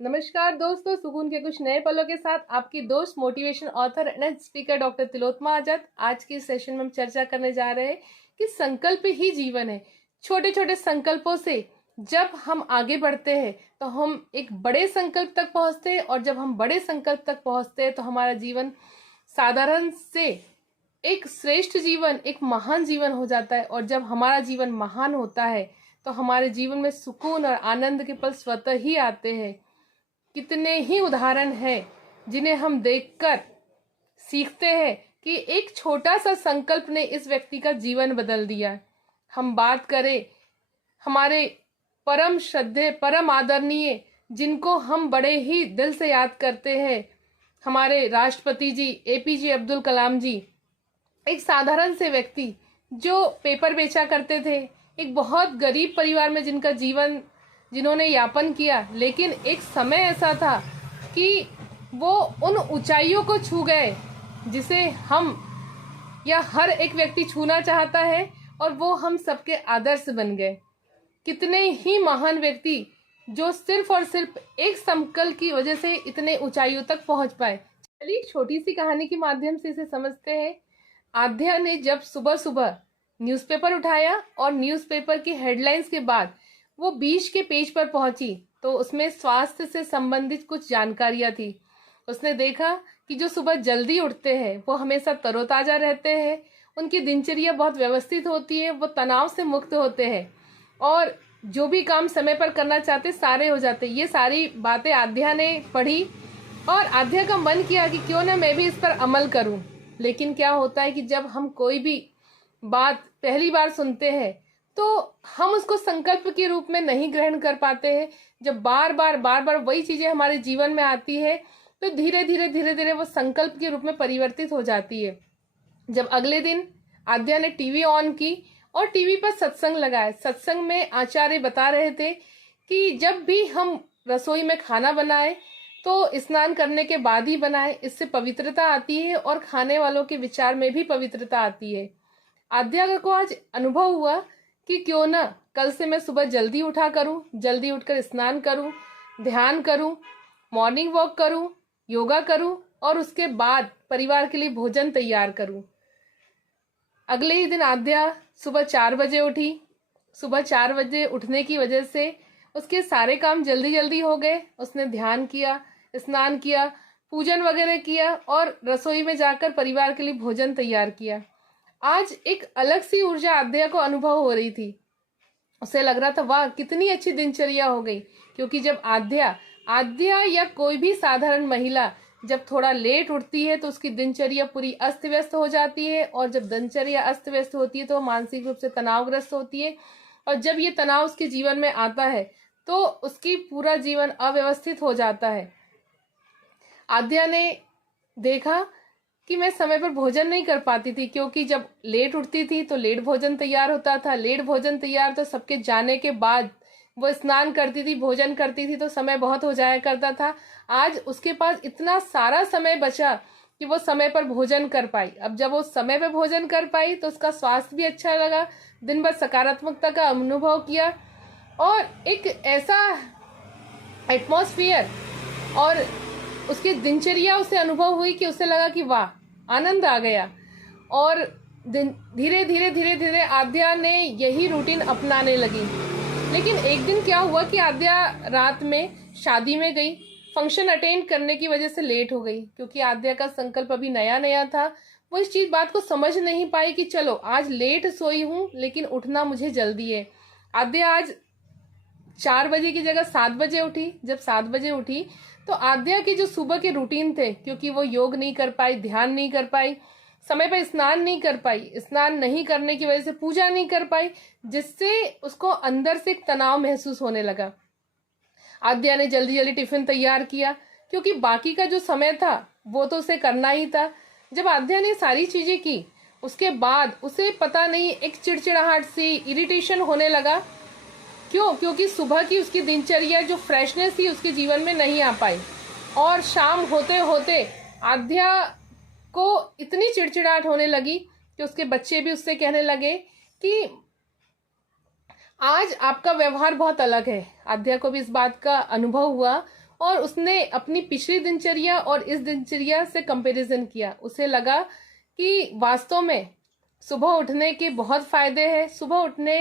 नमस्कार दोस्तों, सुकून के कुछ नए पलों के साथ आपकी दोस्त motivation author and speaker doctor Tilottama Azad. आज के सेशन में हम चर्चा करने जा रहे हैं कि संकल्प ही जीवन है। छोटे छोटे संकल्पों से जब हम आगे बढ़ते हैं तो हम एक बड़े संकल्प तक पहुंचते हैं, और जब हम बड़े संकल्प तक पहुंचते हैं तो हमारा जीवन साधारण से एक श्रेष्ठ जीवन, एक महान जीवन हो जाता है। और जब हमारा जीवन महान होता है तो हमारे जीवन में सुकून और आनंद के पल स्वतः ही आते हैं। कितने ही उदाहरण हैं जिन्हें हम देखकर सीखते हैं कि एक छोटा सा संकल्प ने इस व्यक्ति का जीवन बदल दिया। हम बात करें हमारे परम श्रद्धेय, परम आदरणीय, जिनको हम बड़े ही दिल से याद करते हैं, हमारे राष्ट्रपति जी एपीजे अब्दुल कलाम जी। एक साधारण से व्यक्ति जो पेपर बेचा करते थे, एक बहुत गरीब परिवार में जिनका जीवन जिन्होंने यापन किया, लेकिन एक समय ऐसा था कि वो उन ऊंचाइयों को छू गए जिसे हम या हर एक व्यक्ति छूना चाहता है, और वो हम सबके आदर्श बन गए। कितने ही महान व्यक्ति जो सिर्फ और सिर्फ एक संकल्प की वजह से इतने ऊंचाइयों तक पहुंच पाए। चलिए छोटी सी कहानी के माध्यम से इसे समझते हैं। आध्या ने जब सुबह सुबह न्यूज़पेपर उठाया और न्यूज़पेपर की हेडलाइंस के बाद वो बीच के पेज पर पहुंची तो उसमें स्वास्थ्य से संबंधित कुछ जानकारियां थी। उसने देखा कि जो सुबह जल्दी उठते हैं वो हमेशा तरोताजा रहते हैं, उनकी दिनचर्या बहुत व्यवस्थित होती है, वो तनाव से मुक्त होते हैं, और जो भी काम समय पर करना चाहते सारे हो जाते। ये सारी बातें आध्या ने पढ़ी और आध्या का मन किया कि क्यों ना मैं भी इस पर अमल करूं। लेकिन क्या होता है कि जब हम कोई भी बात पहली बार सुनते हैं तो हम उसको संकल्प के रूप में नहीं ग्रहण कर पाते हैं। जब बार बार वही चीजें हमारे जीवन में आती है तो धीरे धीरे वो संकल्प के रूप में परिवर्तित हो जाती है। जब अगले दिन आद्या ने टीवी ऑन की और टीवी पर सत्संग लगाया। सत्संग में आचार्य बता रहे थे कि जब भी हम रसोई में खाना बनाए तो स्नान करने के बाद ही बनाए, इससे पवित्रता आती है और खाने वालों के विचार में भी पवित्रता आती है। आद्या को आज अनुभव हुआ कि क्यों ना कल से मैं सुबह जल्दी उठा करूं, जल्दी उठकर स्नान करूं, ध्यान करूं, मॉर्निंग वॉक करूं, योगा करूं और उसके बाद परिवार के लिए भोजन तैयार करूं। अगले ही दिन आद्या सुबह 4 बजे उठी। सुबह 4 बजे उठने की वजह से उसके सारे काम जल्दी जल्दी हो गए। उसने ध्यान किया, स्नान किया, पूजन वगैरह किया और रसोई में जाकर परिवार के लिए भोजन तैयार किया। आज एक अलग सी ऊर्जा आद्या को अनुभव हो रही थी। उसे लग रहा था वाह कितनी अच्छी दिनचर्या हो गई। क्योंकि जब आद्या या कोई भी साधारण महिला जब थोड़ा लेट उठती है तो उसकी दिनचर्या पूरी अस्त व्यस्त हो जाती है, और जब दिनचर्या अस्त व्यस्त होती है तो मानसिक रूप से तनावग्रस्त होती है, और जब ये तनाव उसके जीवन में आता है तो उसकी पूरा जीवन अव्यवस्थित हो जाता है। आद्या ने देखा कि मैं समय पर भोजन नहीं कर पाती थी, क्योंकि जब लेट उठती थी तो लेट भोजन तैयार होता था, लेट भोजन तैयार तो सबके जाने के बाद वो स्नान करती थी, भोजन करती थी, तो समय बहुत हो जाया करता था। आज उसके पास इतना सारा समय बचा कि वो समय पर भोजन कर पाई। अब जब वो समय पर भोजन कर पाई तो उसका स्वास्थ्य भी अच्छा लगा, दिन भर सकारात्मकता का अनुभव किया, और एक ऐसा एटमॉस्फेयर और उसकी दिनचर्या उसे अनुभव हुई कि उसे लगा कि वाह आनंद आ गया। और धीरे धीरे आद्या ने यही रूटीन अपनाने लगी। लेकिन एक दिन क्या हुआ कि आद्या रात में शादी में गई, फंक्शन अटेंड करने की वजह से लेट हो गई। क्योंकि आद्या का संकल्प अभी नया नया था, वो इस बात को समझ नहीं पाई कि चलो आज लेट सोई हूँ लेकिन उठना मुझे जल्दी है। आद्या आज 4 बजे की जगह 7 बजे उठी। जब 7 बजे उठी तो आद्या के जो सुबह के रूटीन थे, क्योंकि वो योग नहीं कर पाई, ध्यान नहीं कर पाई, समय पर स्नान नहीं कर पाई, स्नान नहीं करने की वजह से पूजा नहीं कर पाई, जिससे उसको अंदर से एक तनाव महसूस होने लगा। आद्या ने जल्दी जल्दी टिफिन तैयार किया, क्योंकि बाकी का जो समय था वो तो उसे करना ही था। जब आद्या ने सारी चीजें की उसके बाद उसे पता नहीं एक चिड़चिड़ाहट सी इरिटेशन होने लगा। क्यों? क्योंकि सुबह की उसकी दिनचर्या जो फ्रेशनेस थी उसके जीवन में नहीं आ पाई, और शाम होते होते आद्या को इतनी चिड़चिड़ाहट होने लगी कि उसके बच्चे भी उससे कहने लगे कि आज आपका व्यवहार बहुत अलग है। आद्या को भी इस बात का अनुभव हुआ और उसने अपनी पिछली दिनचर्या और इस दिनचर्या से कंपैरिजन किया। उसे लगा कि वास्तव में सुबह उठने के बहुत फायदे हैं। सुबह उठने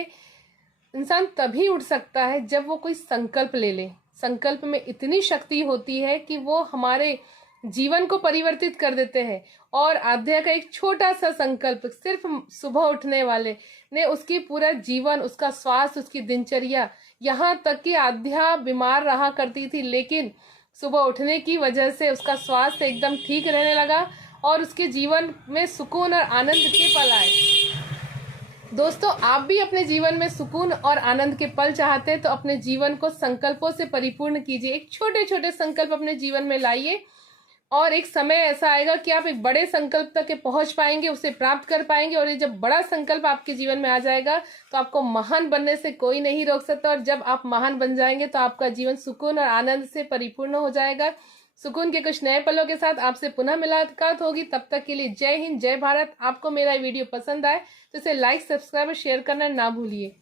इंसान तभी उठ सकता है जब वो कोई संकल्प ले ले। संकल्प में इतनी शक्ति होती है कि वो हमारे जीवन को परिवर्तित कर देते हैं। और आध्या का एक छोटा सा संकल्प सिर्फ सुबह उठने वाले ने उसकी पूरा जीवन, उसका स्वास्थ्य, उसकी दिनचर्या, यहाँ तक कि आध्या बीमार रहा करती थी, लेकिन सुबह उठने की वजह से उसका स्वास्थ्य एकदम ठीक रहने लगा और उसके जीवन में सुकून और आनंद के पल आए। दोस्तों, आप भी अपने जीवन में सुकून और आनंद के पल चाहते हैं तो अपने जीवन को संकल्पों से परिपूर्ण कीजिए। एक छोटे छोटे संकल्प अपने जीवन में लाइए और एक समय ऐसा आएगा कि आप एक बड़े संकल्प तक पहुंच पाएंगे, उसे प्राप्त कर पाएंगे। और ये जब बड़ा संकल्प आपके जीवन में आ जाएगा तो आपको महान बनने से कोई नहीं रोक सकता। और जब आप महान बन जाएंगे तो आपका जीवन सुकून और आनंद से परिपूर्ण हो जाएगा। सुकून के कुछ नए पलों के साथ आपसे पुनः मुलाकात होगी। तब तक के लिए जय हिंद, जय भारत। आपको मेरा वीडियो पसंद आए तो इसे लाइक, सब्सक्राइब और शेयर करना ना भूलिए।